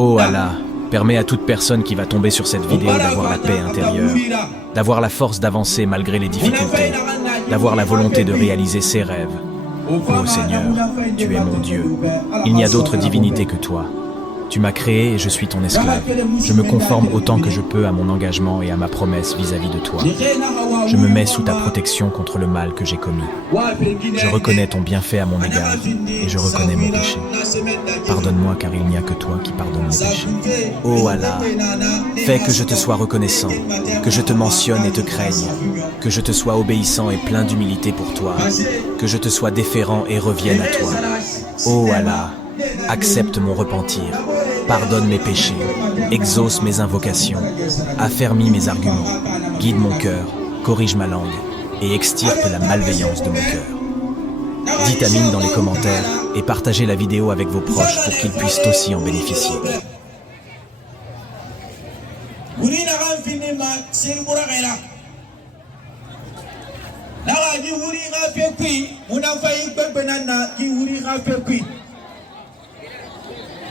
Oh Allah, permets à toute personne qui va tomber sur cette vidéo d'avoir la paix intérieure, d'avoir la force d'avancer malgré les difficultés, d'avoir la volonté de réaliser ses rêves. Oh Seigneur, tu es mon Dieu. Il n'y a d'autre divinité que toi. Tu m'as créé et je suis ton esclave. Je me conforme autant que je peux à mon engagement et à ma promesse vis-à-vis de toi. Je me mets sous ta protection contre le mal que j'ai commis. Je reconnais ton bienfait à mon égard et je reconnais mes péchés. Pardonne-moi car il n'y a que toi qui pardonne mes péchés. Oh Allah, fais que je te sois reconnaissant, que je te mentionne et te craigne, que je te sois obéissant et plein d'humilité pour toi, que je te sois déférent et revienne à toi. Oh Allah, accepte mon repentir, pardonne mes péchés, exauce mes invocations, affermis mes arguments, guide mon cœur, corrige ma langue et extirpe la malveillance de mon cœur. Dites Amin dans les commentaires et partagez la vidéo avec vos proches pour qu'ils puissent aussi en bénéficier.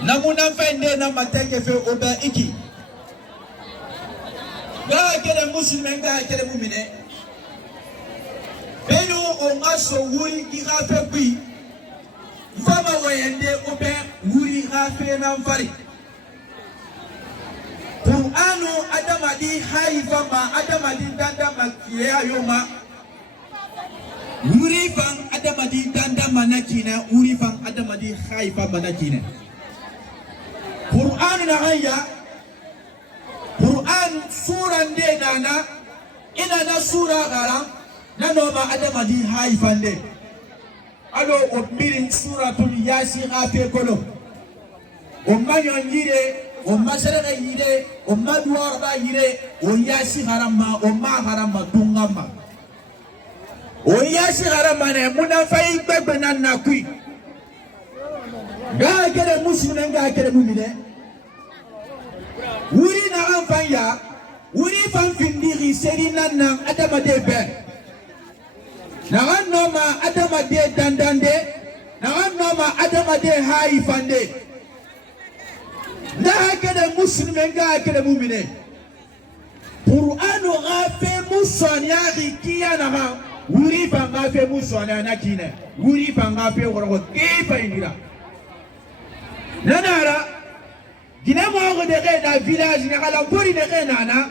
Namuna fende na matenge fe oba iki ga kede musulmen ga kede mumine benu o ngaso wuri ki ga fe kui fama wayende oba wuri ga fe na fari Qur'anu adama di haifa ma adama di dandama kiya yoma wuri fan adama di dandama nakina wuri fan adama di haifa manakina Quran na haya Quran sura nde nana ina na sura gara na noma adama di haifande alo obirin suratul yasin afe kolo o manyon yire o masaraka yire o maduwar ba yire o yasi harama o ma harama dungama o yasi harama ne munafai gbegbe na nakui ga kere muslimen ga kere mumine wuri na anfanya wuri fan findiri seri nan adama de be na noma adama de dandande na noma adama de haifande na kere muslimen ga kere mumine Qur'anu gafe musanya rikiya na wuri fan gafe musanya nakine wuri fan gafe woro kefa indira Nanara, gina mo de na village na kala pori de nana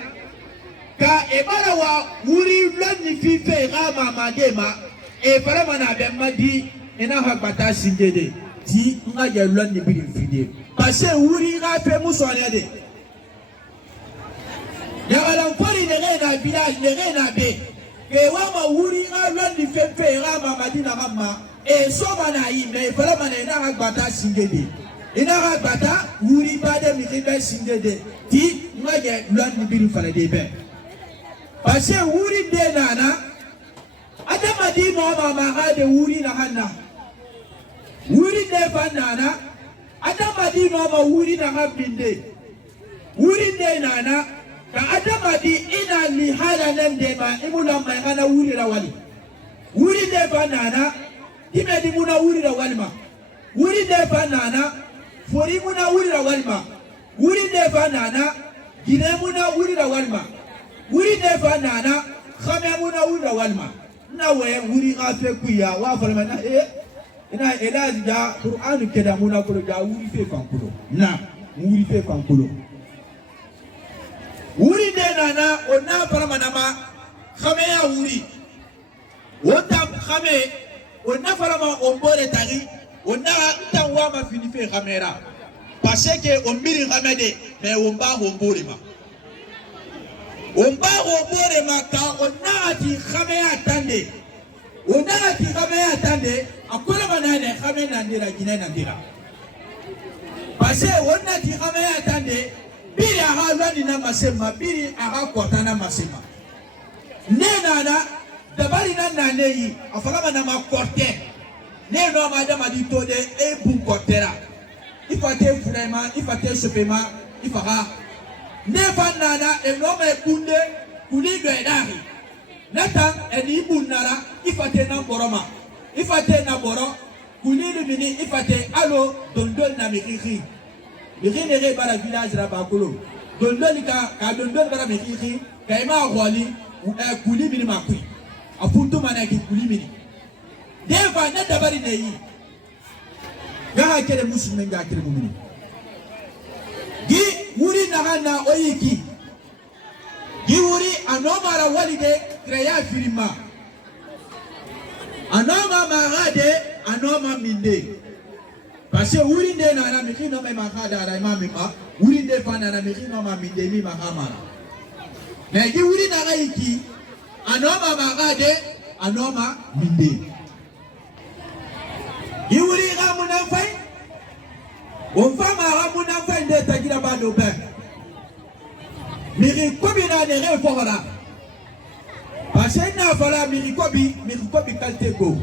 ka e barawa wuri lonni fi fe rama madema e para mana be madi ina hakbata singede ti nga ye lonni bi fide parce wuri ga fe musone de ya kala pori de na village de na be ke wa ma wuri ga lonni fe rama madina rama e so bana yi me para mana ina hakbata singede ina ga bata wuri bade mi ribe singede ti ngaje lwan biru fala de be parce wuri de nana adama di no ma ga de wuri na hanna wuri de banana adama di no ma wuri na ga binde wuri de nana ka adama di ina li hala nan de ma imuna mai kana wuri la wali wuri de banana ime di muna wuri la wali ma wuri de banana Fori muna wuri la walima wuri de banana gine muna wuri la walima wuri de banana khame muna wuri la walima na we wuri afe kuya wa falma na ina elazi da Qur'an keda muna ko da wuri fe fankulo na wuri fe fankulo wuri de nana ona falma na ma khame ya wuri wota khame ona falma ombore tagi ona tanwa ma fini fe kamera parce que on miri kamede mais on ba hombore ma ka ona ati kamera tande ona ati kamera tande akola manane kamera ndira ginena ndira parce que ona ati kamera tande biri aha ni na masema biri aha kotana masema nena na dabari na naneyi afala na makorte ne no madama di tode e bu kotera ifate vraiment ifate sepema ifara ne fanana e no me kunde kuli gredari nata eni bunara ifate na boroma ifate na boro kuli mini ifate alo dondon na mikiki Miri bara village la bakolo. Dondoli ka dondoli bara miri ka ima rwali kuli mini makui. Apuntu mana ki kuli mini. Deva na dabari neyi. Gaha kele musulmen ga kele mumini. Gi wuri nagana oyiki. Gi wuri anomara walide kreya firima. Anoma marade anoma minde. Parce que wuri nde na na miki no me makada ra imami ma wuri nde fa na miki no ma minde mi makamara. Na gi wuri na gaiki anoma marade anoma minde. Gi wuri ga munafai on fa ma munafai nde tagira ba do be. Miri kobi na ne refora. Parce que na fala miri kobi kalte go.